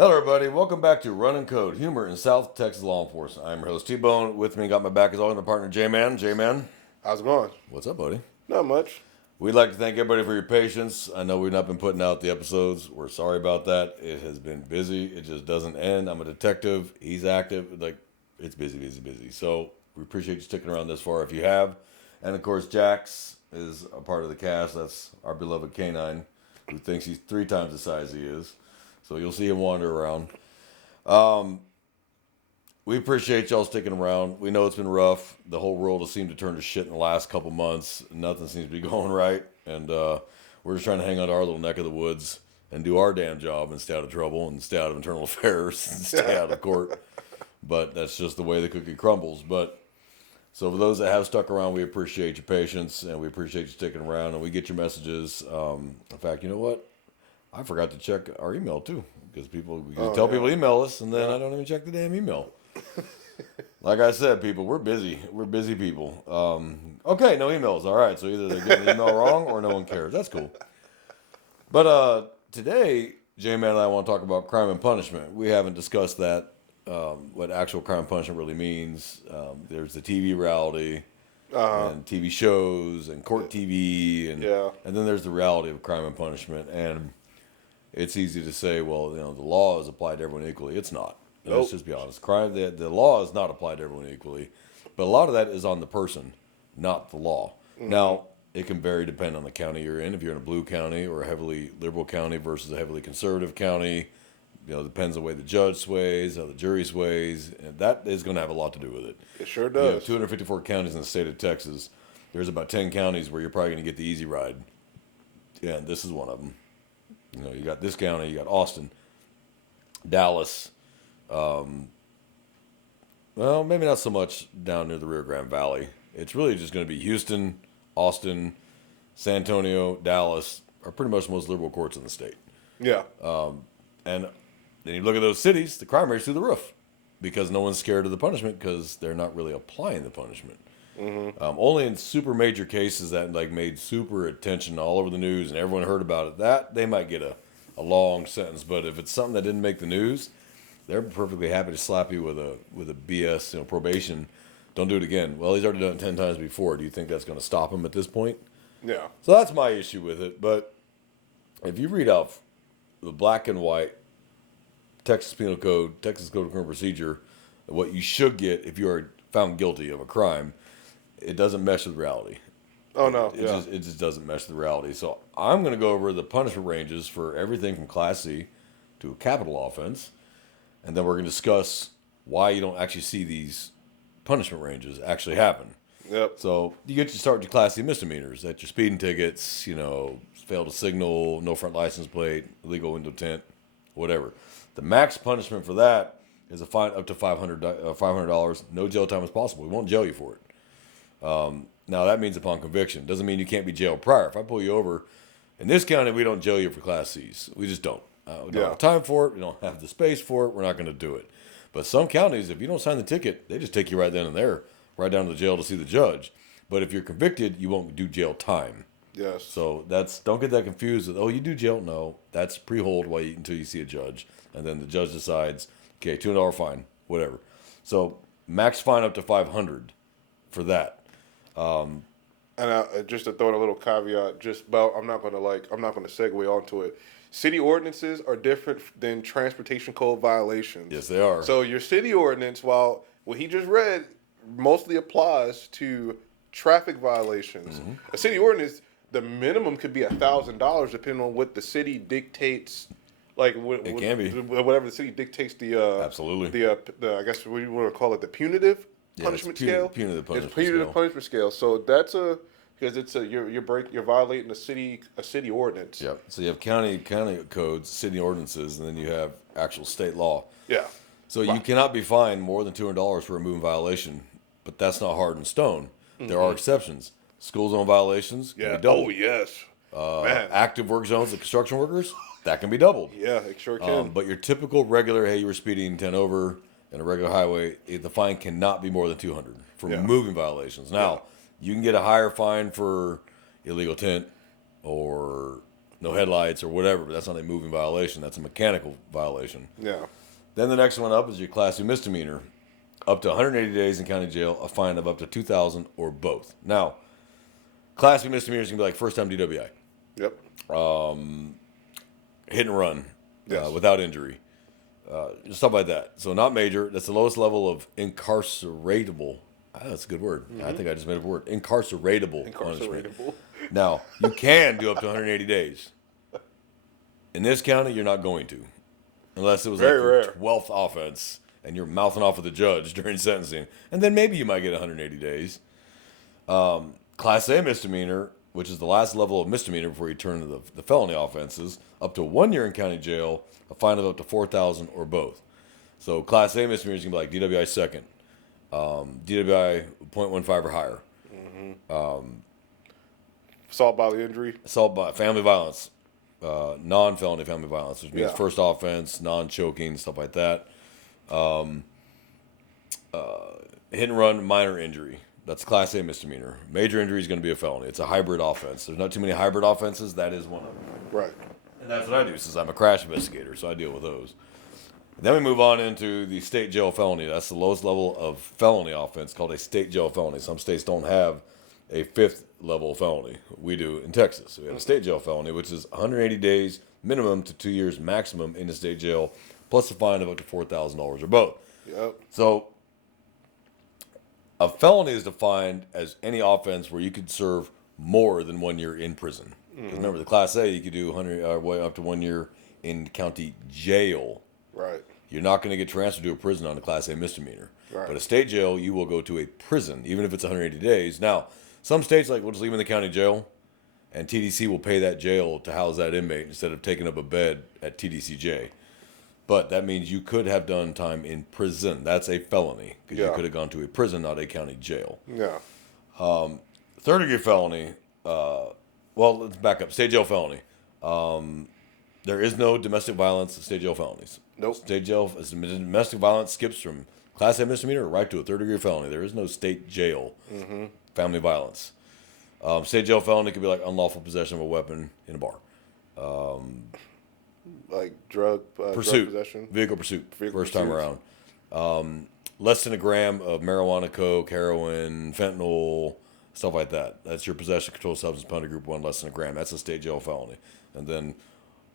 Hello, everybody. Welcome back to Run and Code, humor in South Texas law enforcement. I'm your host, T-Bone. With me, got my back as always, my partner, J-Man. J-Man, How's it going? what's up, buddy? Not much. We'd like to thank everybody for your patience. I know we've not been putting out the episodes. We're sorry about that. It has been busy. It just doesn't end. I'm a detective. He's active. It's busy, busy, busy. So we appreciate you sticking around this far if you have. And, of course, Jax is a part of the cast. That's our beloved canine who thinks he's 3 times the size he is. So you'll see him wander around. We appreciate y'all sticking around. We know it's been rough. The whole world has seemed to turn to shit in the last couple months. Nothing seems to be going right. And we're just trying to hang on to our little neck of the woods and do our damn job and stay out of trouble and stay out of internal affairs and stay out of court. But that's just the way the cookie crumbles. But so for those that have stuck around, we appreciate your patience and we appreciate you sticking around. And we get your messages. In fact, you know what? I forgot to check our email too, because we tell people to email us, and then I don't even check the damn email. Like I said, people, we're busy. We're busy people. Okay, no emails. All right, so either they're getting the email wrong or no one cares. That's cool. But today, J-Man and I want to talk about crime and punishment. We haven't discussed that, what actual crime and punishment really means. There's the TV reality and TV shows and court TV, and then there's the reality of crime and punishment. And it's easy to say, well, the law is applied to everyone equally. It's not. Nope. Let's just be honest. The law is not applied to everyone equally, but a lot of that is on the person, not the law. Mm-hmm. Now, it can vary depending on the county you're in. If you're in a blue county or a heavily liberal county versus a heavily conservative county, depends on the way the judge sways, how the jury sways, and that is going to have a lot to do with it. It sure does. You have 254 counties in the state of Texas. There's about 10 counties where you're probably going to get the easy ride, and this is one of them. You got this county, you got Austin, Dallas. Well, maybe not so much down near the Rio Grande Valley. It's really just going to be Houston, Austin, San Antonio, Dallas are pretty much the most liberal courts in the state. Yeah. And then you look at those cities, the crime rate's through the roof because no one's scared of the punishment because they're not really applying the punishment. Mm-hmm. Only in super major cases that made super attention all over the news and everyone heard about it, that they might get a long sentence. But if it's something that didn't make the news, they're perfectly happy to slap you with a BS probation. Don't do it again. Well, he's already done it 10 times before. Do you think that's going to stop him at this point? Yeah. So that's my issue with it. But if you read out the black and white Texas Penal Code, Texas Code of Criminal Procedure, what you should get if you are found guilty of a crime, it doesn't mesh with reality. Oh, no. It just doesn't mesh with reality. So I'm going to go over the punishment ranges for everything from Class C to a capital offense. And then we're going to discuss why you don't actually see these punishment ranges actually happen. Yep. So you get to start your Class C misdemeanors. That's your speeding tickets, fail to signal, no front license plate, illegal window tint, whatever. The max punishment for that is a fine up to $500. No jail time is possible. We won't jail you for it. Now, that means upon conviction. Doesn't mean you can't be jailed prior. If I pull you over, in this county, we don't jail you for Class Cs. We just don't. We don't have time for it. We don't have the space for it. We're not going to do it. But some counties, if you don't sign the ticket, they just take you right then and there, right down to the jail to see the judge. But if you're convicted, you won't do jail time. Yes. So don't get that confused with, you do jail. No, that's pre-hold until you see a judge. And then the judge decides, okay, $200 fine, whatever. So max fine up to $500 for that. And just to throw in a little caveat, I'm not going to segue onto it. City ordinances are different than transportation code violations. Yes, they are. So your city ordinance, while what he just read, mostly applies to traffic violations. Mm-hmm. A city ordinance, the minimum could be $1,000 depending on what the city dictates. It can be whatever the city dictates. Absolutely. The I guess what you want to call it, the punitive punishment scale. Punitive punishment. It's punitive punishment scale. So that's because you're violating a city ordinance. Yeah. So you have county codes, city ordinances, and then you have actual state law. Yeah. So you cannot be fined more than $200 for a moving violation, but that's not hard in stone. Mm-hmm. There are exceptions. School zone violations can be doubled. Oh yes. Active work zones of construction workers, that can be doubled. Yeah, it sure can. But your typical regular, hey, you were speeding 10 over in a regular highway, the fine cannot be more than $200 for moving violations. Now, you can get a higher fine for illegal tint or no headlights or whatever, but that's not a moving violation. That's a mechanical violation. Yeah. Then the next one up is your Class 2 misdemeanor, up to 180 days in county jail, a fine of up to $2,000 or both. Now, Class 2 misdemeanor is going to be like first-time DWI. Yep. Hit and run Yes. without injury. Stuff like that. So not major. That's the lowest level of incarceratable. That's a good word. I think I just made up a word. Incarceratable punishment. Incarceratable. Now, you can do up to 180 days. In this county, you're not going to. Unless it was Very like your rare. 12th offense and you're mouthing off with the judge during sentencing. And then maybe you might get 180 days. Class A misdemeanor, which is the last level of misdemeanor before you turn to the felony offenses, up to 1 year in county jail, a fine of up to $4,000 or both. So Class A misdemeanors can be like DWI second, DWI 0.15 or higher. Assault bodily injury. Assault by family violence, non-felony family violence, which means Yeah. first offense, non-choking, stuff like that. Hit and run, minor injury. That's Class A misdemeanor. Major injury is going to be a felony. It's a hybrid offense. There's not too many hybrid offenses. That is one of them. Right. And that's what I do since I'm a crash investigator, so I deal with those. Then we move on into the state jail felony. That's the lowest level of felony offense called a state jail felony. Some states don't have a fifth level felony. We do in Texas. We have a state jail felony, which is 180 days minimum to 2 years maximum in the state jail, plus a fine of up to $4,000 or both. Yep. So a felony is defined as any offense where you could serve more than 1 year in prison. 'Cause remember, the Class A, you could do 100 up to 1 year in county jail. Right. You're not going to get transferred to a prison on a Class A misdemeanor. Right. But a state jail, you will go to a prison, even if it's 180 days. Now, some states, like, we'll just leave him in the county jail, and TDC will pay that jail to house that inmate instead of taking up a bed at TDCJ. But that means you could have done time in prison. That's a felony, because you Yeah. could have gone to a prison, not a county jail. Yeah. Third degree felony, well, let's back up. State jail felony. There is no domestic violence in state jail felonies. Nope. State jail, domestic violence skips from Class A misdemeanor right to a third degree felony. There is no state jail family violence. State jail felony could be like unlawful possession of a weapon in a bar. Like drug Pursuit, possession. vehicle pursuit, Vehicle first time pursuit. around. Less than a gram of marijuana, coke, heroin, fentanyl, stuff like that. That's your possession of controlled substance, penalty group 1, less than a gram. That's a state jail felony. And then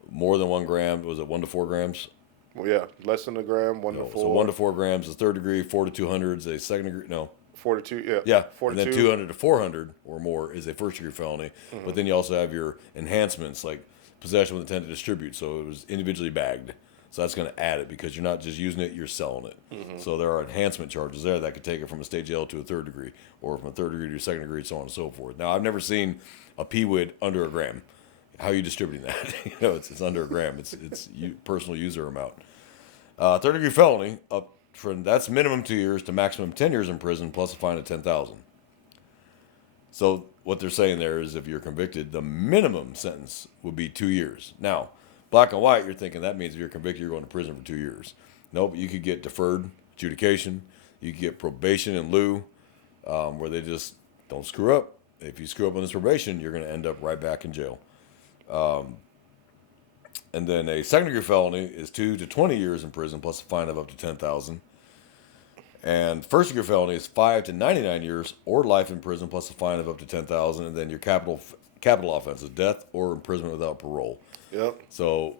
more than 1 gram, was it 1 to 4 grams? Well, yeah, less than a gram, 1 No, to 4. so 1 to 4 grams is third degree, 4 to 200 is a second degree. No, 4 to 2. Yeah. yeah, 4 and to then 2. 200 to 400 or more is a first degree felony. But then you also have your enhancements like possession with intent to distribute. So it was individually bagged. So that's going to add it because you're not just using it, you're selling it. So there are enhancement charges there that could take it from a state jail to a third degree, or from a third degree to a second degree, so on and so forth. Now I've never seen a PWID under a gram. How are you distributing that? It's under a gram. It's personal user amount. Third degree felony up from that's minimum 2 years to maximum 10 years in prison plus a fine of $10,000. So what they're saying there is if you're convicted, the minimum sentence would be 2 years. Now, black and white, you're thinking that means if you're convicted, you're going to prison for 2 years. Nope, you could get deferred adjudication. You could get probation in lieu, where they just don't screw up. If you screw up on this probation, you're going to end up right back in jail. And then a second degree felony is 2 to 20 years in prison plus a fine of up to $10,000. And first degree felony is 5 to 99 years or life in prison plus a fine of up to $10,000. And then your capital offense is death or imprisonment without parole. Yep. So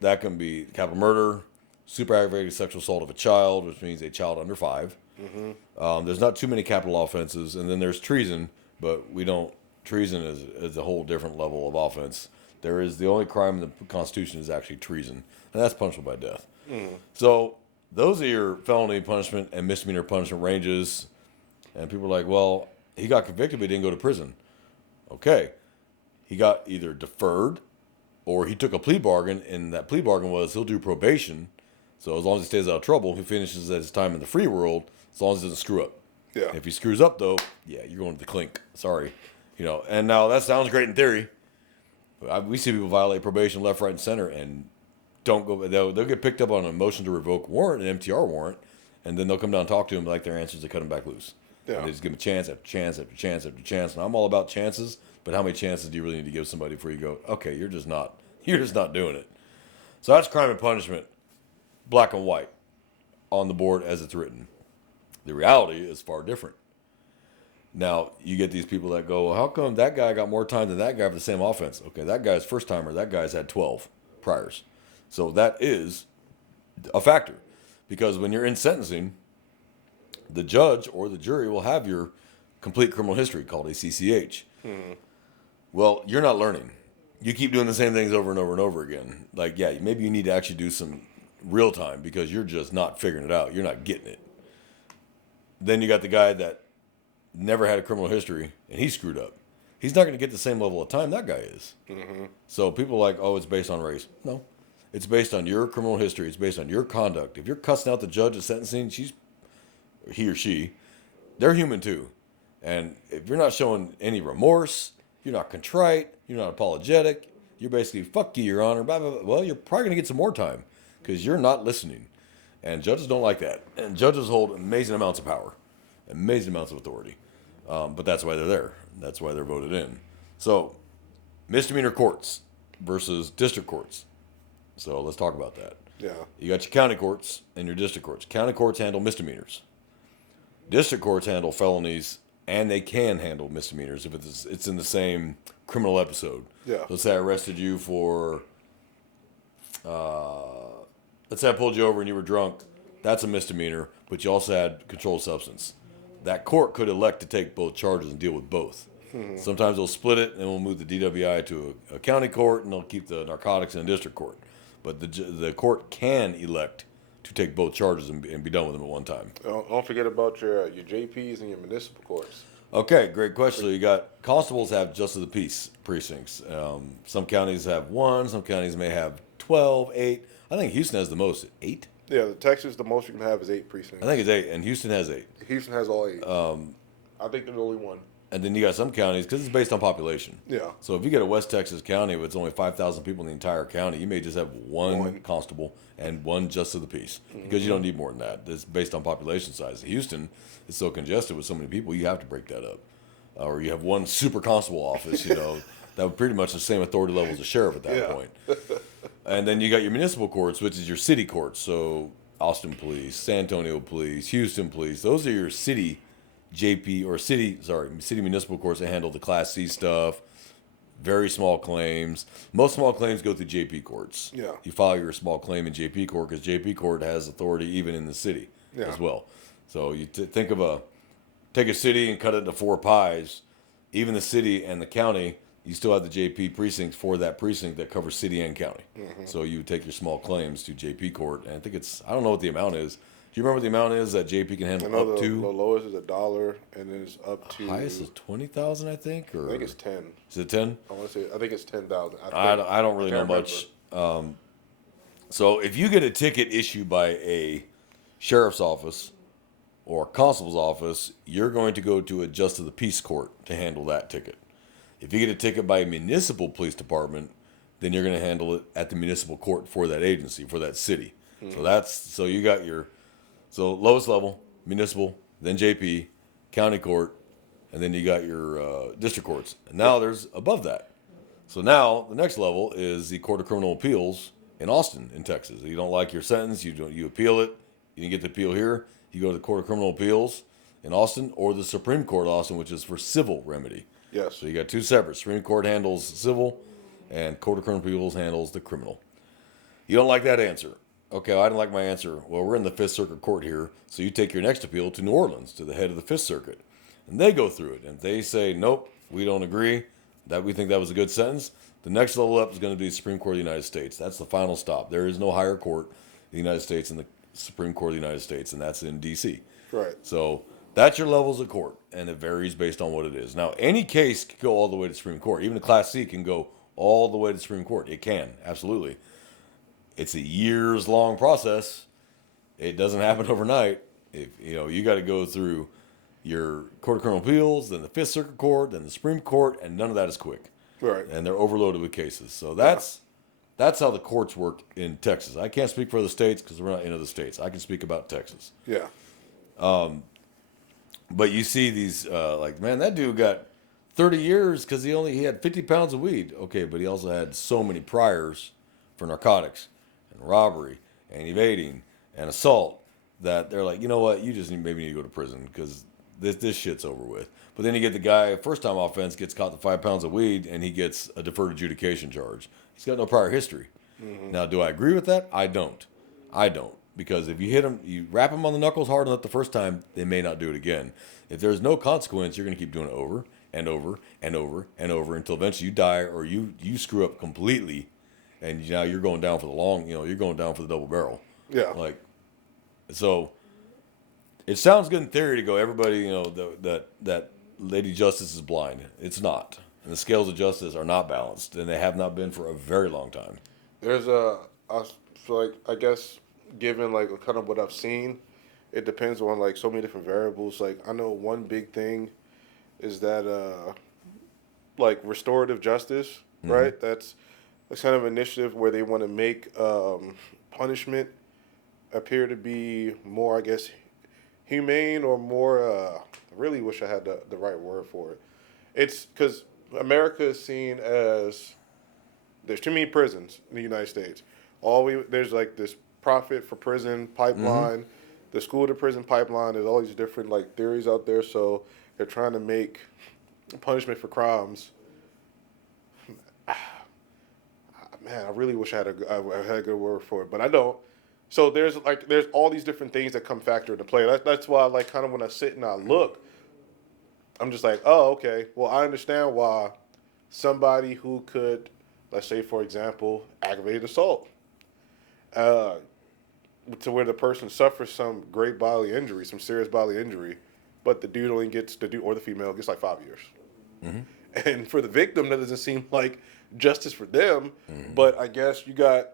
that can be capital murder, super aggravated sexual assault of a child, which means a child under 5. There's not too many capital offenses, and then there's treason, but we don't. Treason is a whole different level of offense. There is the only crime in the Constitution is actually treason, and that's punishable by death. So those are your felony punishment and misdemeanor punishment ranges. And people are like, well, he got convicted, but he didn't go to prison. Okay, he got either deferred, or he took a plea bargain, and that plea bargain was he'll do probation. So as long as he stays out of trouble, he finishes his time in the free world, as long as he doesn't screw up. Yeah. If he screws up, though, yeah, you're going to the clink. Sorry. And now that sounds great in theory. We see people violate probation left, right, and center and don't go. They'll get picked up on a motion to revoke warrant, an MTR warrant, and then they'll come down and talk to him like their answers to cut him back loose. Yeah. And they just give them chance after chance after chance after chance. And I'm all about chances, but how many chances do you really need to give somebody before you go, okay, you're just not doing it. So that's crime and punishment, black and white, on the board as it's written. The reality is far different. Now, you get these people that go, well, how come that guy got more time than that guy for the same offense? Okay, that guy's first timer, that guy's had 12 priors. So that is a factor. Because when you're in sentencing, the judge or the jury will have your complete criminal history called a CCH. Well, you're not learning. You keep doing the same things over and over and over again. Like, yeah, maybe you need to actually do some real time because you're just not figuring it out. You're not getting it. Then you got the guy that never had a criminal history and he screwed up. He's not going to get the same level of time that guy is. So people are like, oh, it's based on race. No. It's based on your criminal history. It's based on your conduct. If you're cussing out the judge at sentencing, he or she, they're human too. And if you're not showing any remorse, you're not contrite, you're not apologetic, you're basically, fuck you, Your Honor, blah, blah, blah. Well, you're probably going to get some more time because you're not listening. And judges don't like that. And judges hold amazing amounts of power, amazing amounts of authority. But that's why they're there. That's why they're voted in. So, misdemeanor courts versus district courts. So let's talk about that. Yeah. You got your county courts and your district courts. County courts handle misdemeanors. District courts handle felonies, and they can handle misdemeanors if it's in the same criminal episode. Yeah. Let's say I arrested you for, let's say I pulled you over and you were drunk. That's a misdemeanor, but you also had controlled substance. That court could elect to take both charges and deal with both. Sometimes they'll split it and we'll move the DWI to a county court and they'll keep the narcotics in a district court. But the court can elect to take both charges and be done with them at one time. Don't forget about your JPs and your municipal courts. Okay, great question. So you got constables have justice of the peace precincts. Some counties have 1. Some counties may have 12, 8. I think Houston has the most, 8. Yeah, the Texas, the most you can have is 8 precincts. I think it's 8, and Houston has 8. Houston has all 8. I think there's only 1. And then you got some counties, because it's based on population. Yeah. So if you get a West Texas county with only 5,000 people in the entire county, you may just have one constable and 1 justice of the peace, because you don't need more than that. It's based on population size. Houston is so congested with so many people, you have to break that up. Or you have 1 super constable office, that would pretty much the same authority level as a sheriff at that point. And then you got your municipal courts, which is your city courts. So Austin Police, San Antonio Police, Houston Police. Those are your city city municipal courts that handle the Class C stuff, very small claims. Most small claims go through JP courts. Yeah. You file your small claim in JP court because JP court has authority even in the city as well. So you take a city and cut it into 4 pies. Even the city and the county, you still have the JP precincts for that precinct that covers city and county. So you take your small claims to JP court, and I don't know what the amount is. Do you remember what the amount is that JP can handle up to? The lowest is $1, and then it's up to Highest is 20,000, I think. Or I think it's 10. Is it 10? I think it's 10,000. I don't really know much. So if you get a ticket issued by a sheriff's office or a constable's office, you're going to go to a justice of the peace court to handle that ticket. If you get a ticket by a municipal police department, then you're going to handle it at the municipal court for that agency, for that city. So you got your lowest level, municipal, then JP, county court, and then you got your district courts. And now there's above that. So now the next level is the Court of Criminal Appeals in Austin, in Texas. If you don't like your sentence, you appeal it. You didn't get the appeal here. You go to the Court of Criminal Appeals in Austin or the Supreme Court of Austin, which is for civil remedy. Yes. So you got 2 separate. Supreme Court handles civil, and Court of Criminal Appeals handles the criminal. You don't like that answer. Okay, well, I didn't like my answer. Well, we're in the 5th Circuit Court here, so you take your next appeal to New Orleans, to the head of the 5th Circuit. And they go through it, and they say, nope, we don't agree, that we think that was a good sentence. The next level up is going to be the Supreme Court of the United States. That's the final stop. There is no higher court in the United States than the Supreme Court of the United States, and that's in D.C. Right. So that's your levels of court, and it varies based on what it is. Now, any case can go all the way to Supreme Court. Even the Class C can go all the way to Supreme Court. It can, absolutely. It's a years-long process. It doesn't happen overnight. You got to go through your Court of Criminal Appeals, then the 5th Circuit Court, then the Supreme Court, and none of that is quick. Right. And they're overloaded with cases. So that's how the courts work in Texas. I can't speak for the states because we're not in other states. I can speak about Texas. Yeah. But you see these, like, man, that dude got 30 years because he had 50 pounds of weed. Okay, but he also had so many priors for narcotics and robbery and evading and assault that they're like, you know what, you just maybe need to go to prison because this shit's over with. But then you get the guy, first time offense, gets caught with 5 pounds of weed and he gets a deferred adjudication charge. He's got no prior history. Now, do I agree with that? I don't. Because if you hit them, you wrap them on the knuckles hard enough the first time, they may not do it again. If there's no consequence, you're going to keep doing it over and over and over and over until eventually you die or you screw up completely, and now you're going down for the long. You're going down for the double barrel. Yeah. Like, so it sounds good in theory to go. Everybody, that Lady Justice is blind. It's not, and the scales of justice are not balanced, and they have not been for a very long time. There's I feel like, I guess, given like kind of what I've seen, it depends on like so many different variables. Like I know one big thing is that like restorative justice, right? That's kind of an initiative where they want to make punishment appear to be more, I guess, humane or more. I really wish I had the right word for it. It's because America is seen as there's too many prisons in the United States. There's like this profit for prison pipeline, the school to prison pipeline. There's all these different like theories out there. So they're trying to make punishment for crimes. Man, I really wish I had a good word for it, but I don't. So there's all these different things that come factor into play. That's why like kind of when I sit and I look, I'm just like, oh, okay. Well, I understand why somebody who could, let's say, for example, aggravated assault, to where the person suffers some great bodily injury, some serious bodily injury, but the dude only gets to do, or the female gets like 5 years. And for the victim, that doesn't seem like justice for them. But I guess you got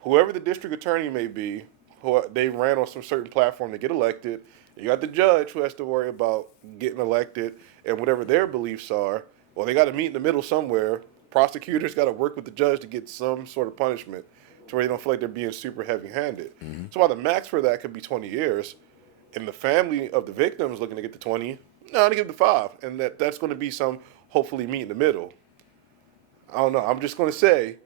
whoever the district attorney may be, who they ran on some certain platform to get elected. You got the judge who has to worry about getting elected and whatever their beliefs are. Well, they got to meet in the middle somewhere. Prosecutors got to work with the judge to get some sort of punishment to where they don't feel like they're being super heavy-handed. So while the max for that could be 20 years, and the family of the victim is looking to get to 20, no, to give the 5. And that's going to be some, hopefully, meet in the middle. I don't know. I'm just going to say,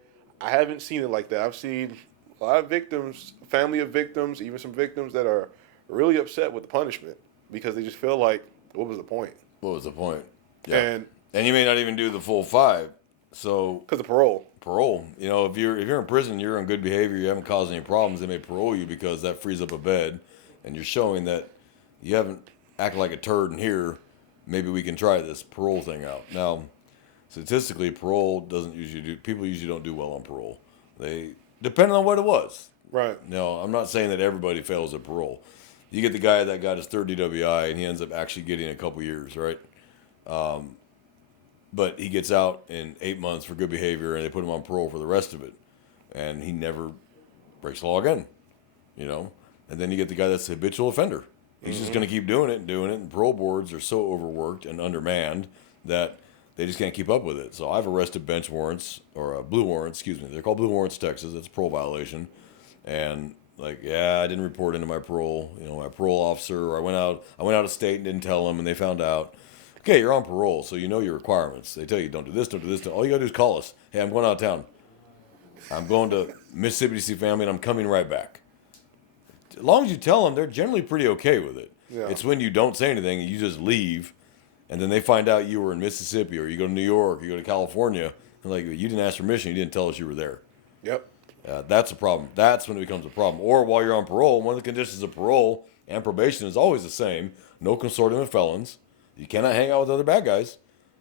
I haven't seen it like that. I've seen a lot of victims, family of victims, even some victims that are really upset with the punishment because they just feel like, what was the point? What was the point? Yeah. And you may not even do the full 5. So Because of parole. If you're in prison, you're in good behavior, you haven't caused any problems, they may parole you because that frees up a bed, and you're showing that you haven't acted like a turd in here. Maybe we can try this parole thing out. Now, statistically, parole people usually don't do well on parole. They, depending on what it was. Right. No, I'm not saying that everybody fails at parole. You get the guy that got his third DWI and he ends up actually getting a couple years, right? But he gets out in 8 months for good behavior and they put him on parole for the rest of it. And he never breaks the law again, And then you get the guy that's a habitual offender. He's just going to keep doing it. And parole boards are so overworked and undermanned that they just can't keep up with it. So I've arrested bench warrants, or blue warrants, excuse me. They're called blue warrants, Texas. It's a parole violation. And I didn't report into my parole. My parole officer. Or I went out of state and didn't tell them, and they found out. Okay, you're on parole, so you know your requirements. They tell you don't do this, don't do this. All you gotta do is call us. Hey, I'm going out of town. I'm going to Mississippi to see family, and I'm coming right back. As long as you tell them, they're generally pretty okay with it. Yeah. It's when you don't say anything and you just leave, and then they find out you were in Mississippi, or you go to New York, or you go to California, and like, you didn't ask permission, you didn't tell us you were there. Yep. That's a problem. That's when it becomes a problem. Or while you're on parole, one of the conditions of parole and probation is always the same: no consortium of felons. You cannot hang out with other bad guys.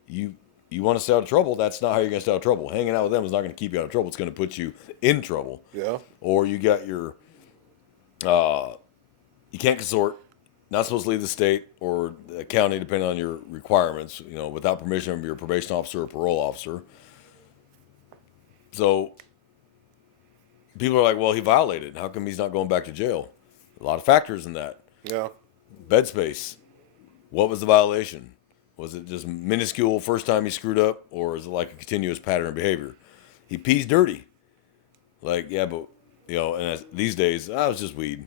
You want to stay out of trouble. That's not how you're going to stay out of trouble. Hanging out with them is not going to keep you out of trouble. It's going to put you in trouble. Yeah. Or you got your, you can't consort. Not supposed to leave the state or the county, depending on your requirements. Without permission of your probation officer or parole officer. So people are like, well, he violated. How come he's not going back to jail? A lot of factors in that. Yeah. Bed space. What was the violation? Was it just minuscule first time he screwed up, or is it like a continuous pattern of behavior? He pees dirty. Like, yeah, but, and these days, it was just weed.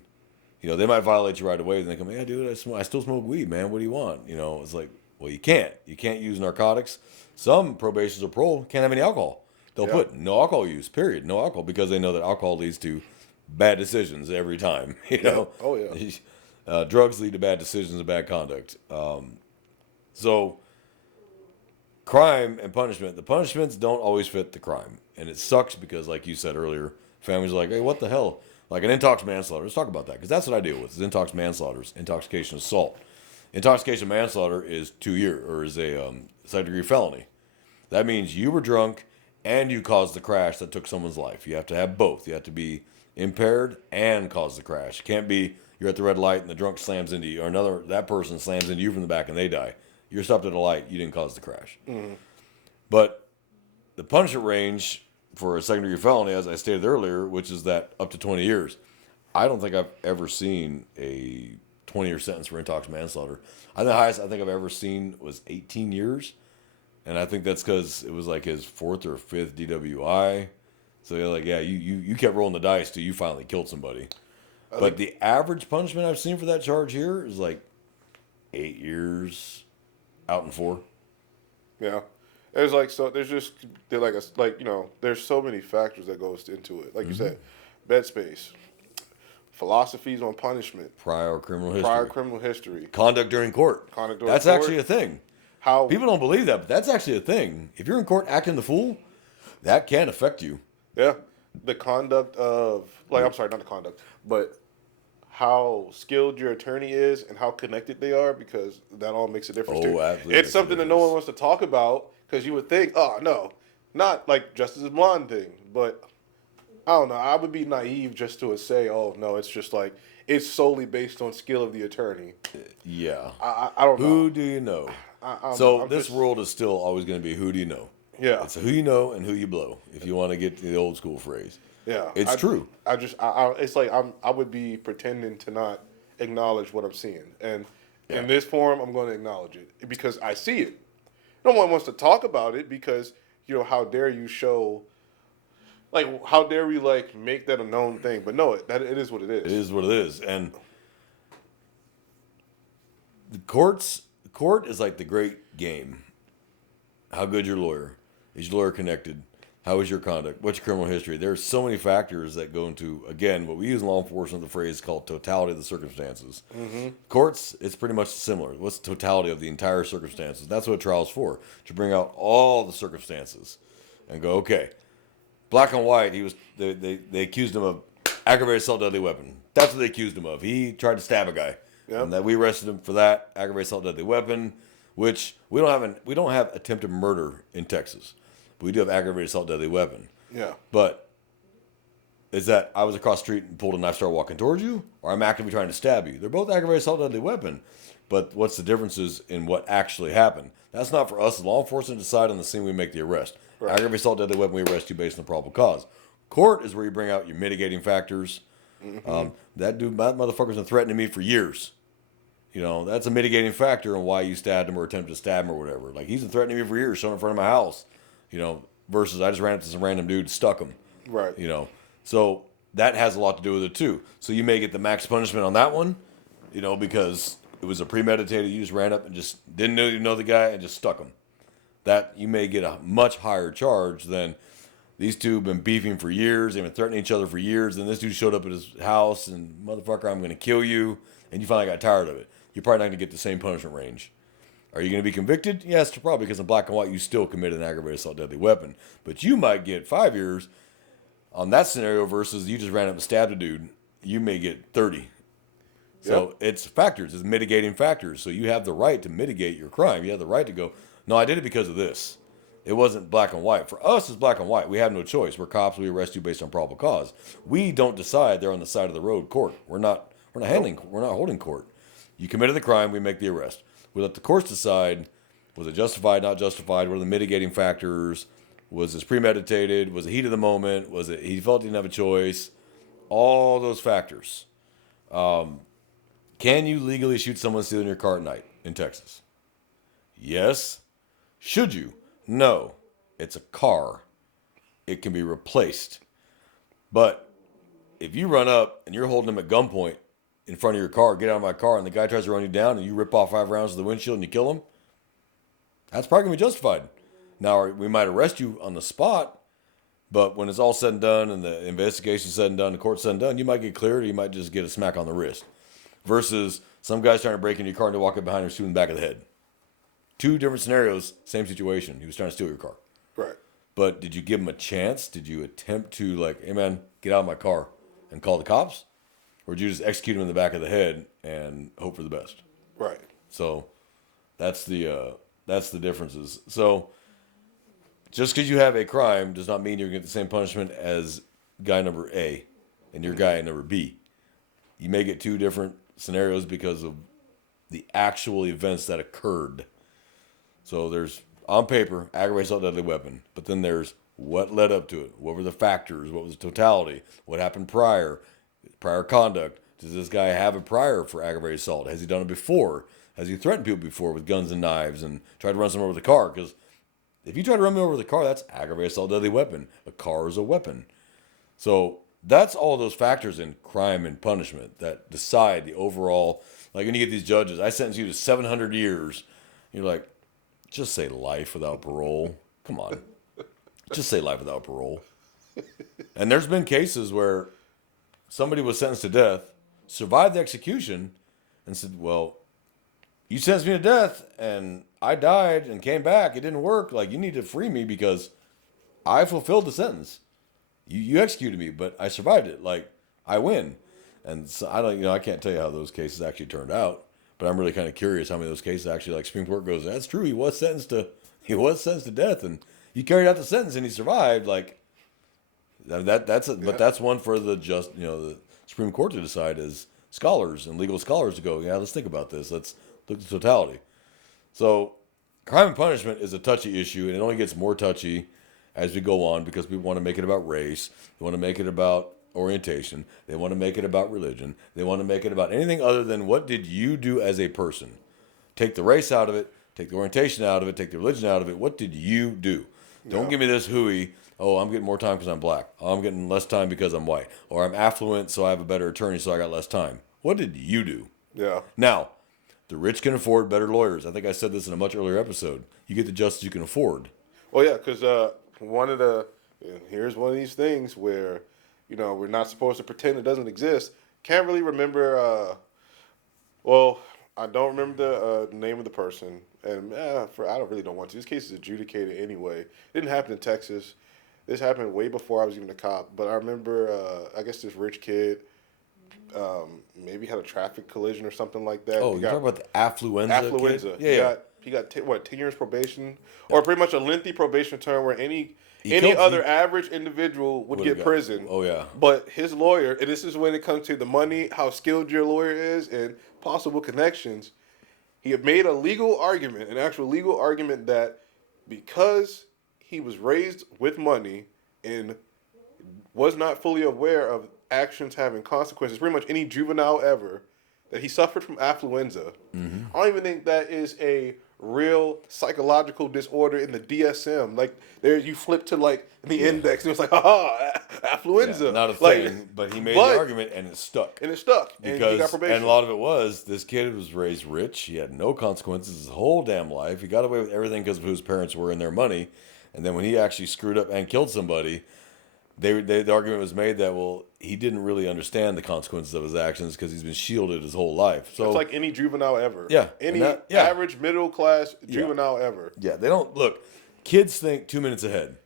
They might violate you right away, and they come, yeah, dude, I still smoke weed, man. What do you want? It's like, well, you can't. You can't use narcotics. Some probations or parole can't have any alcohol. They'll put no alcohol use, period, no alcohol, because they know that alcohol leads to bad decisions every time. Oh yeah. Drugs lead to bad decisions and bad conduct. So crime and punishment. The punishments don't always fit the crime, and it sucks because, like you said earlier, families are like, "Hey, what the hell?" Like an intox manslaughter. Let's talk about that because that's what I deal with: is intox manslaughters, intoxication assault. Intoxication manslaughter is 2 years or is a second degree felony. That means you were drunk and you caused the crash that took someone's life. You have to have both. You have to be impaired and cause the crash. It can't be you're at the red light and the drunk slams into you, or that person slams into you from the back and they die. You're stopped at a light. You didn't cause the crash. Mm-hmm. But the punishment range for a second degree felony, as I stated earlier, which is that up to 20 years, I don't think I've ever seen a 20-year sentence for intox manslaughter. The highest I think I've ever seen was 18 years. And I think that's because it was like his 4th or 5th DWI. So you're like, yeah, you kept rolling the dice till you finally killed somebody. But the average punishment I've seen for that charge here is like 8 years out in 4. Yeah. There's like there's so many factors that goes into it. Like you said, bed space, philosophies on punishment, prior criminal history, conduct during court. That's actually a thing. How people don't believe that, but that's actually a thing. If you're in court acting the fool, that can affect you. Yeah, the conduct of I'm sorry, not the conduct, but how skilled your attorney is and how connected they are, because that all makes a difference too. Absolutely. It's something that no one wants to talk about because you would think, oh no, not like Justice is Blonde thing, but I don't know. I would be naive just to say, oh no, it's just like it's solely based on skill of the attorney. Yeah, I don't know. Who do you know? This world is still always going to be who do you know? Yeah, it's who you know and who you blow. If you want to get the old school phrase. Yeah, it's true. It's like I would be pretending to not acknowledge what I'm seeing, and in this forum, I'm going to acknowledge it because I see it. No one wants to talk about it because how dare you show, how dare we make that a known thing? But no, it is what it is. It is what it is, and the court is like the great game. How good your lawyer? Is your lawyer connected? How is your conduct? What's your criminal history? There's so many factors that go into, again, what we use in law enforcement, the phrase called totality of the circumstances. Mm-hmm. Courts, it's pretty much similar. What's the totality of the entire circumstances? That's what a trial's for, to bring out all the circumstances and go, okay, black and white, they accused him of aggravated assault deadly weapon. That's what they accused him of. He tried to stab a guy. Yep. And that we arrested him for that, aggravated assault deadly weapon, which we don't have attempted murder in Texas. We do have aggravated assault deadly weapon. Yeah. But is that I was across the street and pulled a knife, started walking towards you, or I'm actively trying to stab you? They're both aggravated assault deadly weapon. But what's the differences in what actually happened? That's not for us as law enforcement to decide on the scene we make the arrest. Right. Aggravated assault deadly weapon, we arrest you based on the probable cause. Court is where you bring out your mitigating factors. Mm-hmm. That motherfucker's been threatening me for years. That's a mitigating factor on why you stabbed him or attempted to stab him or whatever. Like, he's been threatening me for years, showing in front of my house. Versus I just ran up to some random dude, stuck him. Right. So that has a lot to do with it too. So you may get the max punishment on that one, because it was a premeditated. You just ran up and just didn't know the guy and just stuck him. That you may get a much higher charge than these two have been beefing for years. They've been threatening each other for years. And this dude showed up at his house and, motherfucker, I'm going to kill you. And you finally got tired of it. You're probably not going to get the same punishment range. Are you going to be convicted? Yes, probably, because in black and white, you still committed an aggravated assault deadly weapon. But you might get 5 years on that scenario versus you just ran up and stabbed a dude. You may get 30. So it's factors. It's mitigating factors. So you have the right to mitigate your crime. You have the right to go, no, I did it because of this. It wasn't black and white. For us, it's black and white. We have no choice. We're cops. We arrest you based on probable cause. We don't decide they're on the side of the road court. We're not holding court. You committed the crime. We make the arrest. We let the courts decide, was it justified, not justified? What are the mitigating factors? Was this premeditated? Was it heat of the moment? Was it he felt he didn't have a choice? All those factors. Can you legally shoot someone stealing your car at night in Texas? Yes. Should you? No. It's a car. It can be replaced. But if you run up and you're holding them at gunpoint in front of your car, get out of my car, and the guy tries to run you down, and you rip off 5 rounds of the windshield and you kill him, that's probably going to be justified. Now, we might arrest you on the spot, but when it's all said and done and the investigation's said and done, the court's said and done, you might get cleared or you might just get a smack on the wrist. Versus some guy's trying to break into your car and to walk up behind you and shoot in the back of the head. 2 different scenarios, same situation. He was trying to steal your car. Right. But did you give him a chance? Did you attempt to, like, hey, man, get out of my car and call the cops? Or did you just execute him in the back of the head and hope for the best? Right. So that's the differences. So just because you have a crime does not mean you're going to get the same punishment as guy number A and your guy number B. You may get 2 different scenarios because of the actual events that occurred. So there's, on paper, aggravated assault deadly weapon, but then there's what led up to it. What were the factors? What was the totality? What happened prior conduct? Does this guy have a prior for aggravated assault? Has he done it before? Has he threatened people before with guns and knives and tried to run someone over with a car? Because if you try to run me over with a car, that's aggravated assault deadly weapon. A car is a weapon. So that's all those factors in crime and punishment that decide the overall. Like when you get these judges, I sentence you to 700 years. You're like, just say life without parole. Come on. Just say life without parole. And there's been cases where somebody was sentenced to death, survived the execution, and said, well, you sentenced me to death, and I died and came back. It didn't work. Like, you need to free me because I fulfilled the sentence. You executed me, but I survived it. Like, I win. And so I can't tell you how those cases actually turned out, but I'm really kind of curious how many of those cases actually, like, Supreme Court goes, that's true. He was sentenced to death, and he carried out the sentence and he survived. Like, but that's one for the Supreme Court to decide as scholars and legal scholars to go, yeah, let's think about this. Let's look at the totality. So crime and punishment is a touchy issue, and it only gets more touchy as we go on because people want to make it about race. They want to make it about orientation. They want to make it about religion. They want to make it about anything other than what did you do as a person. Take the race out of it. Take the orientation out of it. Take the religion out of it. What did you do? Don't give me this hooey. Oh, I'm getting more time because I'm black. Oh, I'm getting less time because I'm white. Or I'm affluent, so I have a better attorney, so I got less time. What did you do? Yeah. Now, the rich can afford better lawyers. I think I said this in a much earlier episode. You get the justice you can afford. Well, yeah, because here's one of these things where, we're not supposed to pretend it doesn't exist. Can't really remember, I don't remember the name of the person. And I don't want to. This case is adjudicated anyway. It didn't happen in Texas. This happened way before I was even a cop. But I remember, I guess this rich kid maybe had a traffic collision or something like that. Oh, you're talking about the affluenza? Affluenza. Kid? Yeah. He got 10 years probation, or pretty much a lengthy probation term where any other average individual would get prison. Oh, yeah. But his lawyer, and this is when it comes to the money, how skilled your lawyer is, and possible connections, he had made an actual legal argument that because he was raised with money and was not fully aware of actions having consequences, pretty much any juvenile ever, that he suffered from affluenza. Mm-hmm. I don't even think that is a real psychological disorder in the DSM. Like, there you flip to, like, the index, and it's like, affluenza. Yeah, not a thing, but he made the argument, and it stuck. And he got probation. And a lot of it was, this kid was raised rich. He had no consequences his whole damn life. He got away with everything because of who his parents were and their money. And then when he actually screwed up and killed somebody, the argument was made that, well, he didn't really understand the consequences of his actions because he's been shielded his whole life. So it's like any juvenile ever. Yeah. Average middle class juvenile ever. Yeah, they don't look. Kids think 2 minutes ahead.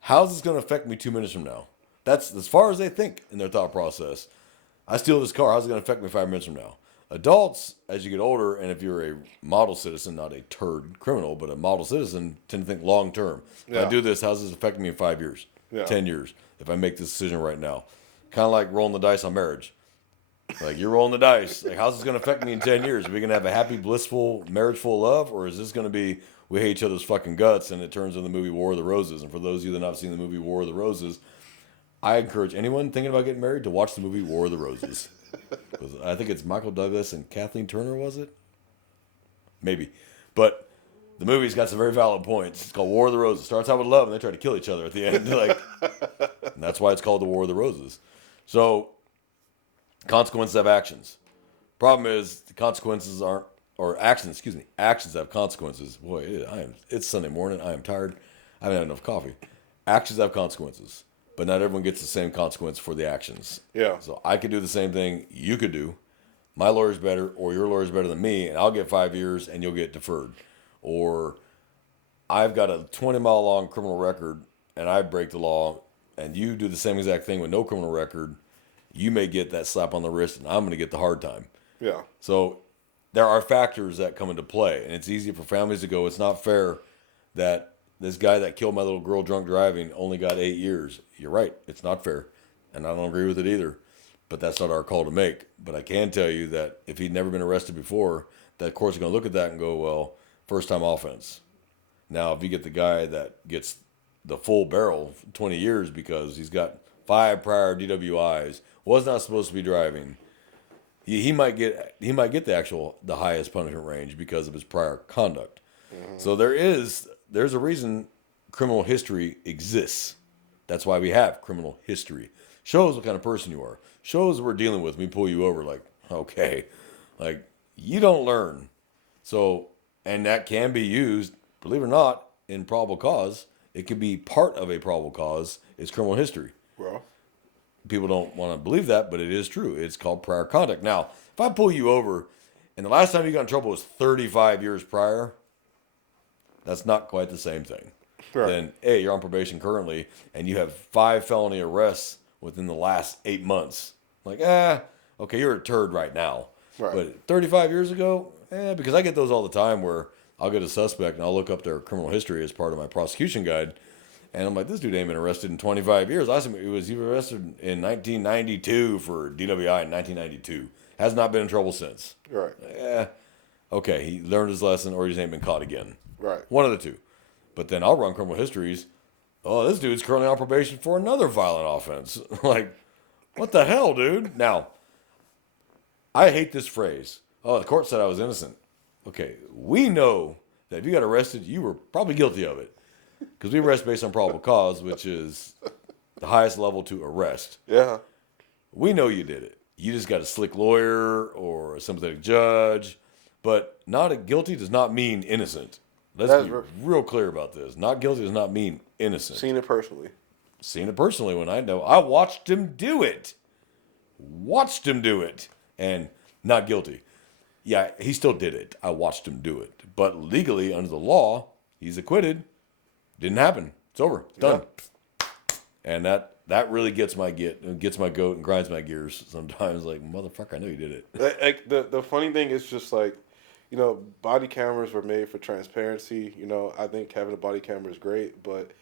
How's this going to affect me 2 minutes from now? That's as far as they think in their thought process. I steal this car. How's it going to affect me 5 minutes from now? Adults, as you get older, and if you're a model citizen, not a turd criminal, but a model citizen, tend to think long term. If I do this, how's this affecting me in 5 years? 10 years, if I make this decision right now. Kind of like rolling the dice on marriage. Like, you're rolling the dice. Like, how's this going to affect me in 10 years? Are we going to have a happy, blissful marriage full of love? Or is this going to be, we hate each other's fucking guts, and it turns into the movie War of the Roses? And for those of you that have not seen the movie War of the Roses, I encourage anyone thinking about getting married to watch the movie War of the Roses. I think it's Michael Douglas and Kathleen Turner, was it? Maybe. But the movie's got some very valid points. It's called War of the Roses. It starts out with love, and they try to kill each other at the end. And that's why it's called the War of the Roses. So, consequences of actions. Problem is the consequences aren't, or actions. Excuse me, actions have consequences. Boy, It's Sunday morning. I am tired. I haven't had enough coffee. Actions have consequences, but not everyone gets the same consequence for the actions. Yeah. So I could do the same thing you could do. My lawyer's better, or your lawyer's better than me, and I'll get 5 years, and you'll get deferred. Or I've got a 20-mile long criminal record, and I break the law, and you do the same exact thing with no criminal record. You may get that slap on the wrist, and I'm going to get the hard time. Yeah. So there are factors that come into play, and it's easy for families to go, it's not fair that this guy that killed my little girl drunk driving only got 8 years. You're right. It's not fair, and I don't agree with it either. But that's not our call to make. But I can tell you that if he'd never been arrested before, that court's going to look at that and go, well, first-time offense. Now, if you get the guy that gets the full barrel, 20 years, because he's got 5 prior DWIs, was not supposed to be driving, he might get the highest punishment range because of his prior conduct. Mm-hmm. So there's a reason criminal history exists. That's why we have criminal history. Shows what kind of person you are. Shows what we're dealing with. We pull you over like, okay, like you don't learn. So, and that can be used, believe it or not, in probable cause. It can be part of a probable cause. It's criminal history. Well, people don't want to believe that, but it is true. It's called prior conduct. Now, if I pull you over and the last time you got in trouble was 35 years prior, that's not quite the same thing. Right. Then, hey, you're on probation currently, and you have 5 felony arrests within the last 8 months. Like, okay, you're a turd right now. Right. But 35 years ago, because I get those all the time where I'll get a suspect and I'll look up their criminal history as part of my prosecution guide. And I'm like, this dude ain't been arrested in 25 years. I said he was arrested in 1992 for DWI in 1992. Has not been in trouble since. Right. Okay, he learned his lesson or he just ain't been caught again. Right. One of the two. But then I'll run criminal histories. Oh, this dude's currently on probation for another violent offense. Like, what the hell, dude? Now, I hate this phrase. Oh, the court said I was innocent. Okay, we know that if you got arrested, you were probably guilty of it. Because we arrest based on probable cause, which is the highest level to arrest. Yeah. We know you did it. You just got a slick lawyer or a sympathetic judge. But not guilty does not mean innocent. Let's be real clear about this. Not guilty does not mean innocent. Seen it personally. Seen it personally when I know. I watched him do it. And not guilty. Yeah, he still did it. I watched him do it. But legally, under the law, he's acquitted. Didn't happen. It's over. It's done. Yeah. And that really gets my goat and grinds my gears sometimes. Like, motherfucker, I know you did it. Like the funny thing is just like, body cameras were made for transparency. I think having a body camera is great, but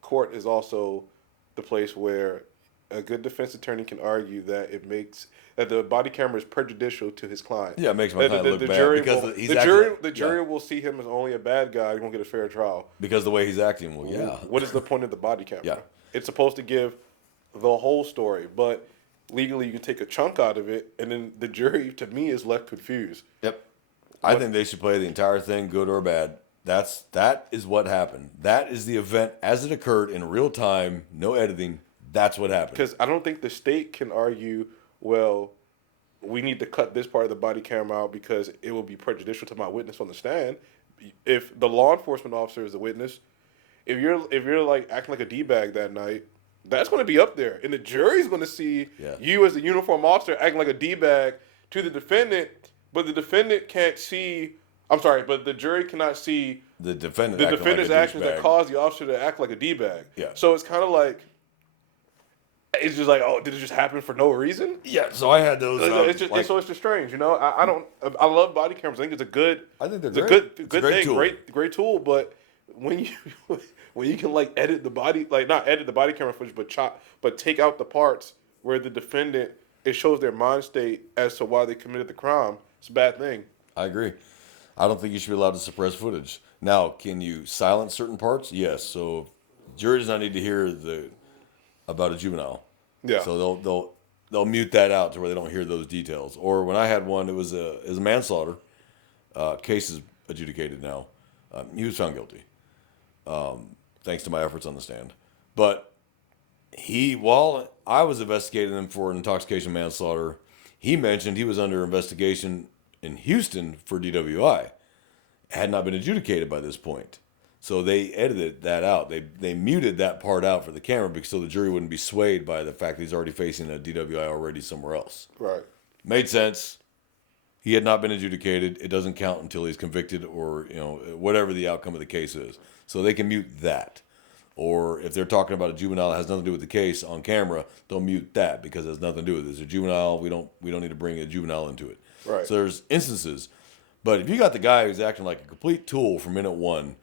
court is also the place where a good defense attorney can argue that that the body camera is prejudicial to his client. Yeah, it makes my client look bad because the jury will see him as only a bad guy. He won't get a fair trial because the way he's acting. Well, yeah. What is the point of the body camera? Yeah, it's supposed to give the whole story, but legally you can take a chunk out of it, and then the jury, to me, is left confused. Yep. I think they should play the entire thing, good or bad. That is what happened. That is the event as it occurred in real time, no editing. That's what happened. Because I don't think the state can argue, well, we need to cut this part of the body camera out because it will be prejudicial to my witness on the stand. If the law enforcement officer is the witness, if you're like acting like a D-bag that night, that's going to be up there, and the jury's going to see you as the uniform officer acting like a D-bag to the defendant, but the defendant can't see. I'm sorry, but the jury cannot see the defendant's actions that cause the officer to act like a D-bag. Yeah. So it's kind of like. It's just like, oh, did it just happen for no reason? Yeah, so I had those. So it's just strange, I love body cameras. I think it's a good. I think they're great. Good great thing, tool. great tool. But when you can like edit the body, like not edit the body camera footage, but take out the parts where the defendant, it shows their mind state as to why they committed the crime. It's a bad thing. I agree. I don't think you should be allowed to suppress footage. Now, can you silence certain parts? Yes. So jury does not need to hear about a juvenile. Yeah. So they'll mute that out to where they don't hear those details. Or when I had one, it was a manslaughter. Case is adjudicated now. He was found guilty, thanks to my efforts on the stand. But while I was investigating him for an intoxication manslaughter, He mentioned he was under investigation in Houston for DWI. Had not been adjudicated by this point. So they edited that out. They muted that part out for the camera because so the jury wouldn't be swayed by the fact that he's already facing a DWI already somewhere else. Right. Made sense. He had not been adjudicated. It doesn't count until he's convicted or, whatever the outcome of the case is. So they can mute that. Or if they're talking about a juvenile that has nothing to do with the case on camera, they'll mute that because it has nothing to do with it. It's a juvenile. We don't need to bring a juvenile into it. Right. So there's instances. But if you got the guy who's acting like a complete tool from minute one,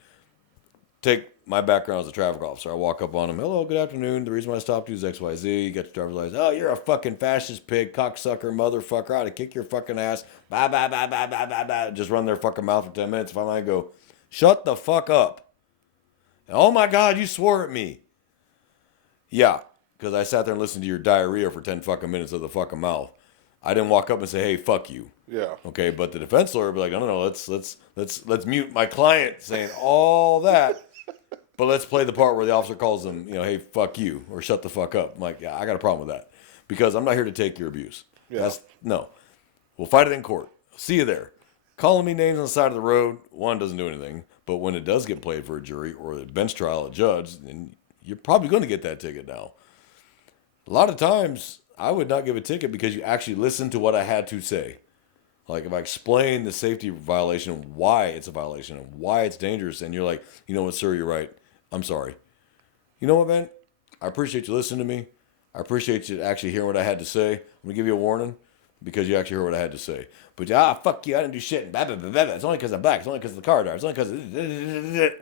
take my background as a traffic officer. I walk up on him. Hello, good afternoon. The reason why I stopped you is XYZ. You got your driver's license. Oh, you're a fucking fascist pig, cocksucker, motherfucker. I ought to kick your fucking ass. Bye, bye, bye, bye, bye, bye, bye. Just run their fucking mouth for 10 minutes. Finally, I go, shut the fuck up. And, oh my God, you swore at me. Yeah, because I sat there and listened to your diarrhea for 10 fucking minutes of the fucking mouth. I didn't walk up and say, hey, fuck you. Yeah. Okay, but the defense lawyer would be like, no, let's mute my client saying all that. But let's play the part where the officer calls them, hey, fuck you, or shut the fuck up. I'm like, yeah, I got a problem with that. Because I'm not here to take your abuse. Yeah. No. We'll fight it in court. See you there. Calling me names on the side of the road, one, doesn't do anything. But when it does get played for a jury or a bench trial, a judge, then you're probably going to get that ticket now. A lot of times, I would not give a ticket because you actually listened to what I had to say. Like if I explain the safety violation, why it's a violation, and why it's dangerous, and you're like, you know what, sir, you're right. I'm sorry. You know what, man? I appreciate you listening to me. I appreciate you actually hearing what I had to say. I'm going to give you a warning because you actually heard what I had to say. But, fuck you, I didn't do shit. Blah, blah, blah, blah. It's only because I'm black. It's only because of the car driver. It's only because of...